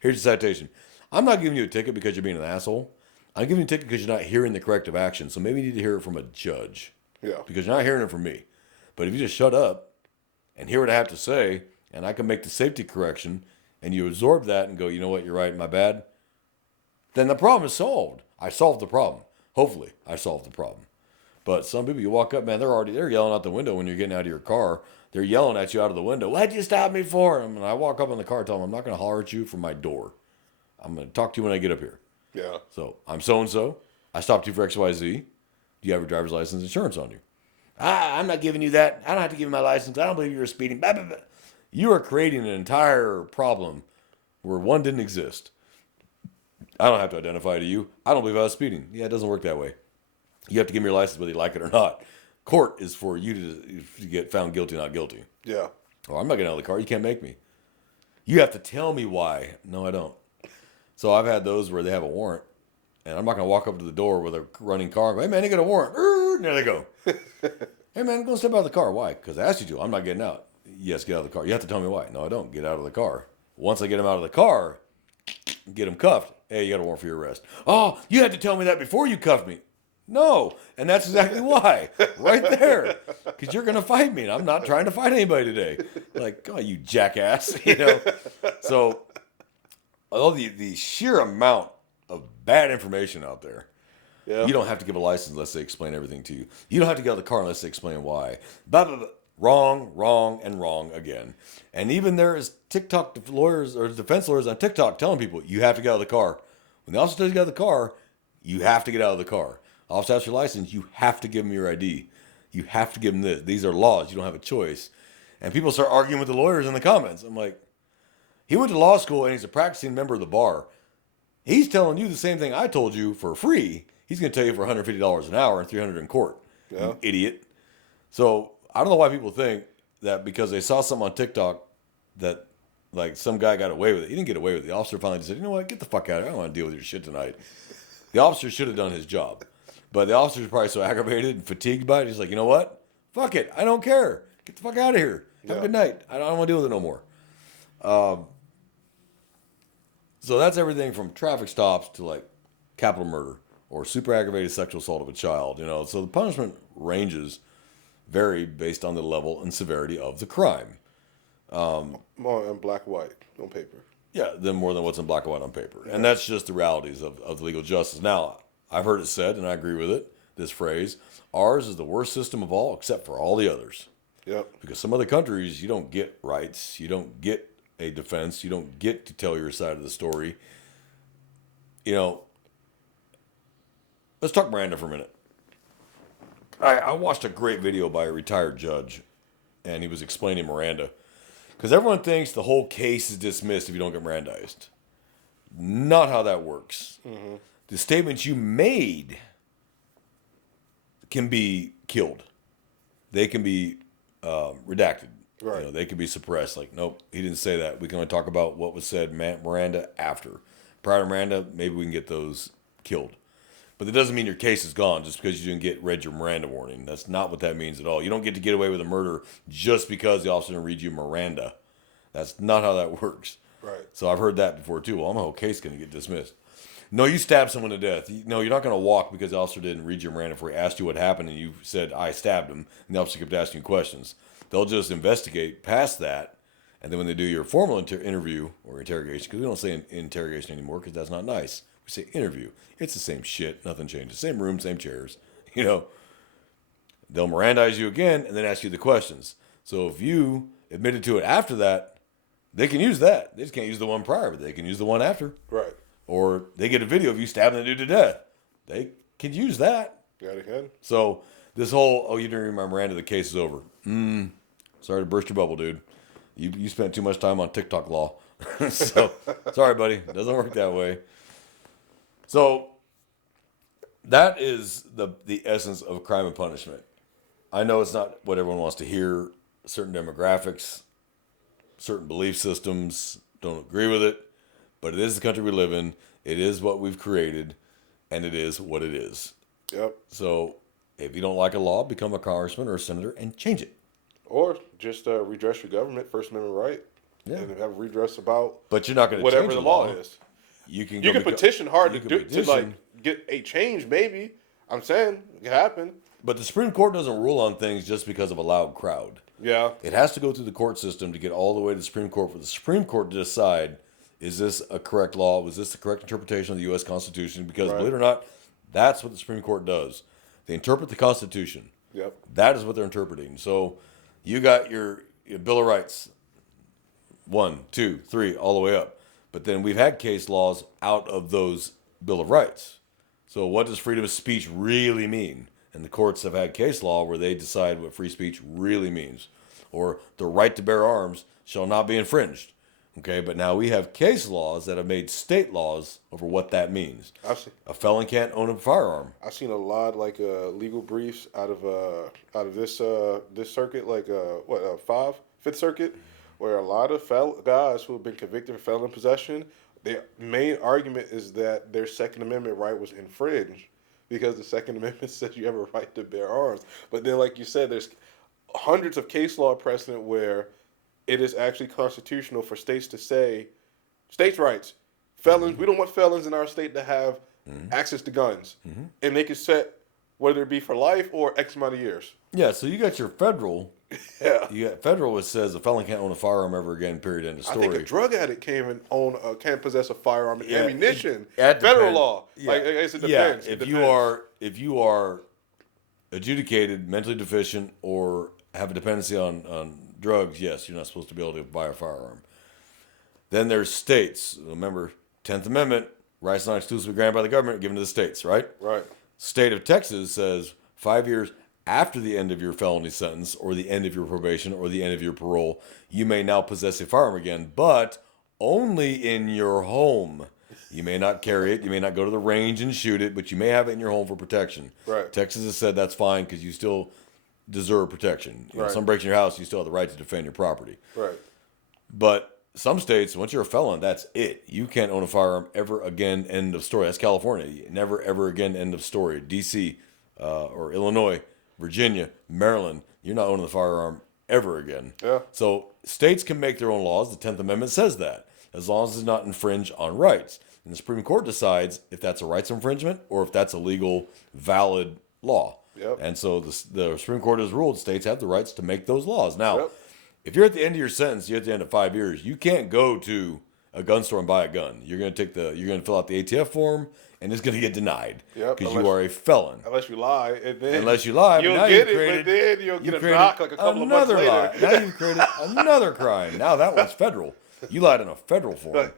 Here's the citation. I'm not giving you a ticket because you're being an asshole. I'm giving you a ticket because you're not hearing the corrective action. So maybe you need to hear it from a judge. Yeah. Because you're not hearing it from me. But if you just shut up and hear what I have to say, and I can make the safety correction, and you absorb that and go, you know what, you're right, my bad, then the problem is solved. I solved the problem. Hopefully, I solved the problem. But some people, you walk up, man, they're yelling out the window when you're getting out of your car. They're yelling at you out of the window. What'd you stop me for? And I walk up in the car and tell them, I'm not going to holler at you from my door. I'm going to talk to you when I get up here. Yeah. So, I'm so-and-so. I stopped you for XYZ. Do you have your driver's license insurance on you? I'm not giving you that. I don't have to give you my license. I don't believe you're speeding. Blah, blah, blah. You are creating an entire problem where one didn't exist. I don't have to identify to you. I don't believe I was speeding. Yeah, it doesn't work that way. You have to give me your license whether you like it or not. Court is for you to get found guilty, not guilty. Yeah. Oh, I'm not getting out of the car. You can't make me. You have to tell me why. No, I don't. So I've had those where they have a warrant, and I'm not going to walk up to the door with a running car and go, hey, man, you got a warrant. And there they go. Hey, man, go step out of the car. Why? Because I asked you to. I'm not getting out. Yes, get out of the car. You have to tell me why. No, I don't. Get out of the car. Once I get him out of the car, get him cuffed. Hey, you got a warrant for your arrest. Oh, you had to tell me that before you cuffed me. No, and that's exactly why. Right there. Because you're going to fight me, and I'm not trying to fight anybody today. Like, oh, you jackass. So, although the sheer amount of bad information out there, Yeah. you don't have to give a license unless they explain everything to you. You don't have to get out of the car unless they explain why. Blah, blah, blah. Wrong, and wrong again. And even there is TikTok lawyers or defense lawyers on TikTok telling people, you have to get out of the car. When the officer does get out of the car, you have to get out of the car. Officer has your license, you have to give him your ID. You have to give him this. These are laws. You don't have a choice. And people start arguing with the lawyers in the comments. I'm like, he went to law school and he's a practicing member of the bar. He's telling you the same thing I told you for free. He's going to tell you for $150 an hour and $300 in court. Yeah. You idiot. So I don't know why people think that because they saw something on TikTok that like some guy got away with it. He didn't get away with it. The officer finally said, you know what, get the fuck out of here. I don't want to deal with your shit tonight. The officer should have done his job. But the officer's probably so aggravated and fatigued by it. He's like, you know what? Fuck it. I don't care. Get the fuck out of here. Have a good night. I don't want to deal with it no more. So that's everything from traffic stops to like capital murder or super aggravated sexual assault of a child. So the punishment ranges vary based on the level and severity of the crime. More in black and white on paper. Yeah, then more than what's in black and white on paper. Yeah. And that's just the realities of legal justice. Now, I've heard it said, and I agree with it, this phrase, ours is the worst system of all except for all the others. Yep. Because some other countries, you don't get rights, you don't get a defense, you don't get to tell your side of the story. Let's talk Miranda for a minute. I watched a great video by a retired judge, and he was explaining Miranda. Because everyone thinks the whole case is dismissed if you don't get Mirandized. Not how that works. Mm-hmm. The statements you made can be killed. They can be redacted. Right. You know, they can be suppressed. Like, nope, he didn't say that. We can only talk about what was said Miranda after. Prior to Miranda, maybe we can get those killed. But that doesn't mean your case is gone just because you didn't read your Miranda warning. That's not what that means at all. You don't get to get away with a murder just because the officer didn't read you Miranda. That's not how that works. Right. So I've heard that before too. Well, my whole case is going to get dismissed. No, you stabbed someone to death. No, you're not going to walk because the officer didn't read your Miranda before he asked you what happened and you said, I stabbed him. And the officer kept asking you questions. They'll just investigate past that. And then when they do your formal interview or interrogation, because we don't say interrogation anymore because that's not nice. We say interview. It's the same shit. Nothing changes. Same room, same chairs. You know, they'll Mirandize you again and then ask you the questions. So if you admitted to it after that, they can use that. They just can't use the one prior, but they can use the one after. Right. Or they get a video of you stabbing the dude to death. They can use that. Yeah, they can. So this whole, you didn't read my Miranda, the case is over. Sorry to burst your bubble, dude. You spent too much time on TikTok law. So, sorry, buddy. It doesn't work that way. So, that is the essence of crime and punishment. I know it's not what everyone wants to hear. Certain demographics, certain belief systems don't agree with it. But it is the country we live in. It is what we've created. And it is what it is. Yep. So, if you don't like a law, become a congressman or a senator and change it. Or just redress your government, First Amendment right. Yeah. And have redress about but you're not going to whatever change the law is. You can petition hard to like get a change, maybe. I'm saying it can happen. But the Supreme Court doesn't rule on things just because of a loud crowd. Yeah. It has to go through the court system to get all the way to the Supreme Court for the Supreme Court to decide, is this a correct law? Was this the correct interpretation of the U.S. Constitution? Because believe it or not, that's what the Supreme Court does. They interpret the Constitution. Yep. That is what they're interpreting. So you got your Bill of Rights, 1, 2, 3, all the way up. But then we've had case laws out of those Bill of Rights. So what does freedom of speech really mean? And the courts have had case law where they decide what free speech really means. Or the right to bear arms shall not be infringed. Okay, but now we have case laws that have made state laws over what that means. A felon can't own a firearm. I've seen a lot like legal briefs out of this circuit, like Fifth Circuit, where a lot of guys who have been convicted for felon possession, their main argument is that their Second Amendment right was infringed because the Second Amendment says you have a right to bear arms. But then, like you said, there's hundreds of case law precedent where it is actually constitutional for states to say, states' rights, felons, we don't want felons in our state to have access to guns. And they can set whether it be for life or X amount of years. Yeah, so you got your federal. Yeah. You got federal, which says a felon can't own a firearm ever again, period, end of story. I think a drug addict can't possess a firearm and ammunition. Federal law. Yeah. Like, it depends. If you are adjudicated mentally deficient or have a dependency on drugs, yes, you're not supposed to be able to buy a firearm. Then there's states. Remember, 10th Amendment, rights not exclusively granted by the government, given to the states, right? Right. State of Texas says 5 years after the end of your felony sentence or the end of your probation or the end of your parole, you may now possess a firearm again, but only in your home. You may not carry it. You may not go to the range and shoot it, but you may have it in your home for protection. Right. Texas has said that's fine because you still deserve protection. You know, someone breaks in your house, you still have the right to defend your property. Right. But some states, once you're a felon, that's it. You can't own a firearm ever again, end of story. That's California. Never, ever again, end of story. D.C. Or Illinois, Virginia, Maryland, you're not owning the firearm ever again. Yeah. So states can make their own laws. The 10th Amendment says that, as long as it does not infringe on rights. And the Supreme Court decides if that's a rights infringement or if that's a legal, valid law. Yep. And so the Supreme Court has ruled states have the rights to make those laws. Now, if you're at the end of your sentence, you're at the end of 5 years, you can't go to a gun store and buy a gun. You're going to fill out the ATF form, and it's going to get denied because you are a felon. Unless you lie, and then you'll get it, but then you'll get a knock like a couple of months later. Lie. Now you've created another crime. Now that one's federal. You lied on a federal form.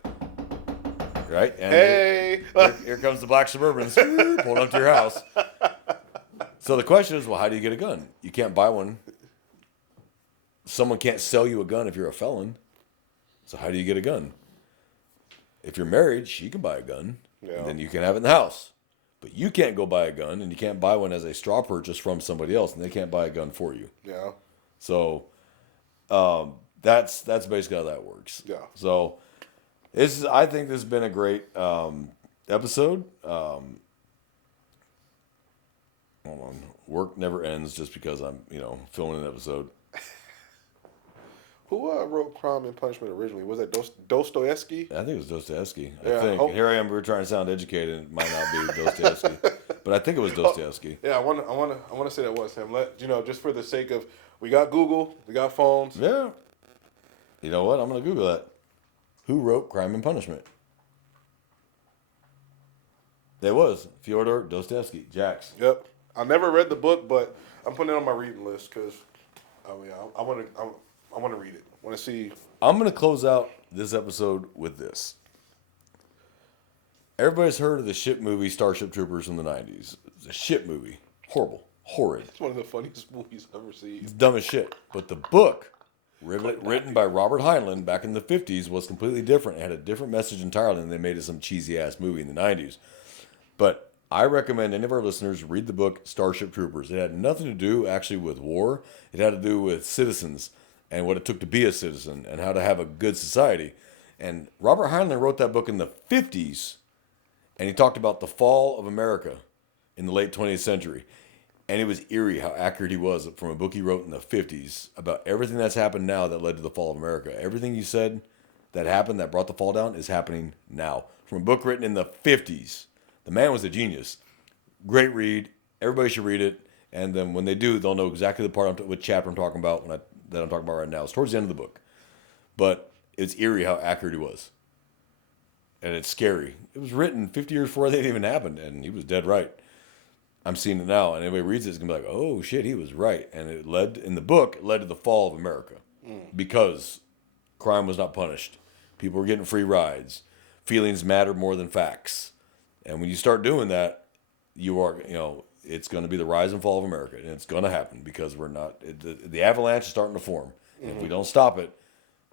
Right? And hey! Here comes the black Suburbans pulling up to your house. So the question is, well, how do you get a gun? You can't buy one. Someone can't sell you a gun if you're a felon. So how do you get a gun? If you're married, she can buy a gun. Yeah. And then you can have it in the house. But you can't go buy a gun, and you can't buy one as a straw purchase from somebody else, and they can't buy a gun for you. Yeah. So that's basically how that works. Yeah. So I think this has been a great episode. Hold on. Work never ends just because I'm, filming an episode. Who wrote Crime and Punishment originally? Was that Dostoevsky? I think it was Dostoevsky. Yeah, I think. And here I am. We're trying to sound educated. It might not be Dostoevsky, but I think it was Dostoevsky. Yeah, I want to say that was him. Just for the sake of, we got Google, we got phones. Yeah. You know what? I'm gonna Google that. Who wrote Crime and Punishment? It was Fyodor Dostoevsky. Jax. Yep. I never read the book, but I'm putting it on my reading list because, I want to read it. I want to see. I'm going to close out this episode with this. Everybody's heard of the shit movie Starship Troopers from the 90s. It's a shit movie. Horrible. Horrid. It's one of the funniest movies I've ever seen. It's dumb as shit. But the book, written by Robert Heinlein back in the 50s, was completely different. It had a different message entirely, and they made it some cheesy-ass movie in the 90s. But I recommend any of our listeners read the book Starship Troopers. It had nothing to do, actually, with war. It had to do with citizens and what it took to be a citizen and how to have a good society. And Robert Heinlein wrote that book in the 50s, and he talked about the fall of America in the late 20th century. And it was eerie how accurate he was from a book he wrote in the 50s about everything that's happened now that led to the fall of America. Everything you said that happened that brought the fall down is happening now. From a book written in the 50s. The man was a genius. Great read. Everybody should read it. And then when they do, they'll know exactly the part what chapter I'm talking about that I'm talking about right now. It's towards the end of the book. But it's eerie how accurate he was. And it's scary. It was written 50 years before that even happened, and he was dead right. I'm seeing it now, and anybody reads it is going to be like, oh, shit, he was right. And it led to the fall of America because crime was not punished. People were getting free rides. Feelings mattered more than facts. And when you start doing that, it's going to be the rise and fall of America. And it's going to happen because the avalanche is starting to form. And if we don't stop it,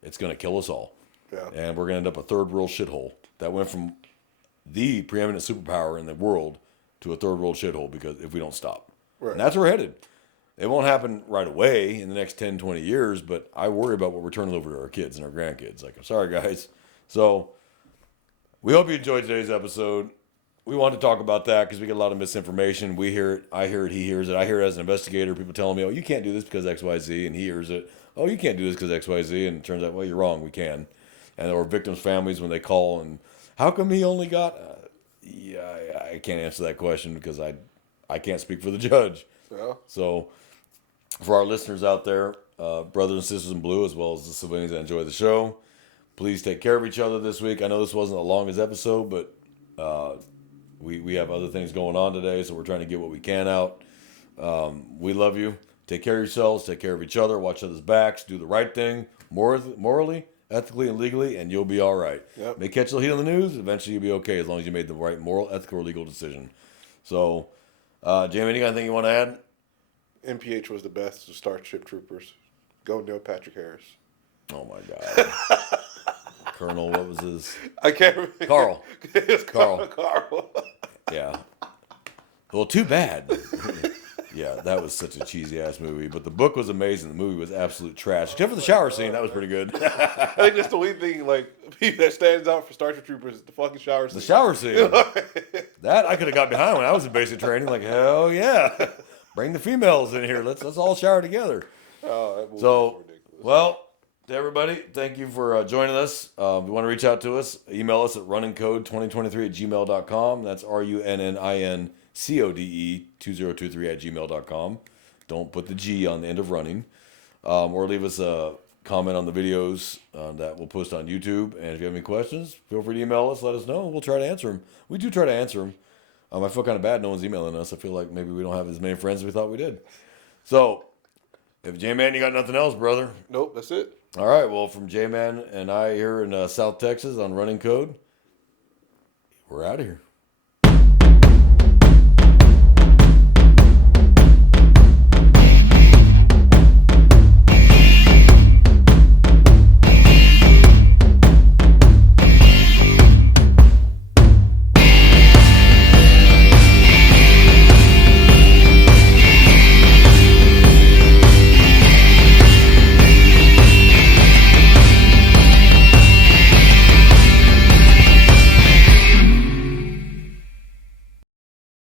it's going to kill us all. Yeah. And we're going to end up a third world shithole that went from the preeminent superpower in the world to a third world shithole because if we don't stop. Right. And that's where we're headed. It won't happen right away in the next 10, 20 years, but I worry about what we're turning over to our kids and our grandkids. Like, I'm sorry, guys. So we hope you enjoyed today's episode. We want to talk about that because we get a lot of misinformation. We hear it. I hear it. He hears it. I hear it as an investigator. People telling me, oh, you can't do this because X, Y, Z. And he hears it. Oh, you can't do this because X, Y, Z. And it turns out, well, you're wrong. We can. And or victims' families when they call and how come he only got... I can't answer that question because I can't speak for the judge. Yeah. So for our listeners out there, brothers and sisters in blue, as well as the civilians that enjoy the show, please take care of each other this week. I know this wasn't the longest episode, but we have other things going on today, so we're trying to get what we can out. We love you. Take care of yourselves. Take care of each other. Watch others' backs. Do the right thing morally, ethically, and legally, and you'll be all right. Yep. May catch a little heat on the news. Eventually, you'll be okay as long as you made the right moral, ethical, or legal decision. So, Jamie, any kind of thing you want to add? MPH was the best of Starship Troopers. Go Neil Patrick Harris. Oh, my God. Colonel, what was his? I can't remember. Carl. It's Carl. Carl. Yeah. Well, too bad. Yeah, that was such a cheesy ass movie. But the book was amazing. The movie was absolute trash. Except for the shower scene, that was pretty good. I think that's the only thing that stands out for Starship Troopers is the fucking shower scene. The shower scene. That I could have got behind when I was in basic training. Like, hell yeah. Bring the females in here. Let's all shower together. Oh, that movie So, was ridiculous. well, to everybody, thank you for joining us. If you want to reach out to us, email us at runningcode2023@gmail.com. That's RUNNINCODE2023@gmail.com. Don't put the G on the end of running. Or leave us a comment on the videos that we'll post on YouTube. And if you have any questions, feel free to email us. Let us know. We'll try to answer them. We do try to answer them. I feel kind of bad no one's emailing us. I feel like maybe we don't have as many friends as we thought we did. So, if J-Man, you got nothing else, brother? Nope, that's it. All right, well, from J-Man and I here in South Texas on Running Code, we're out of here.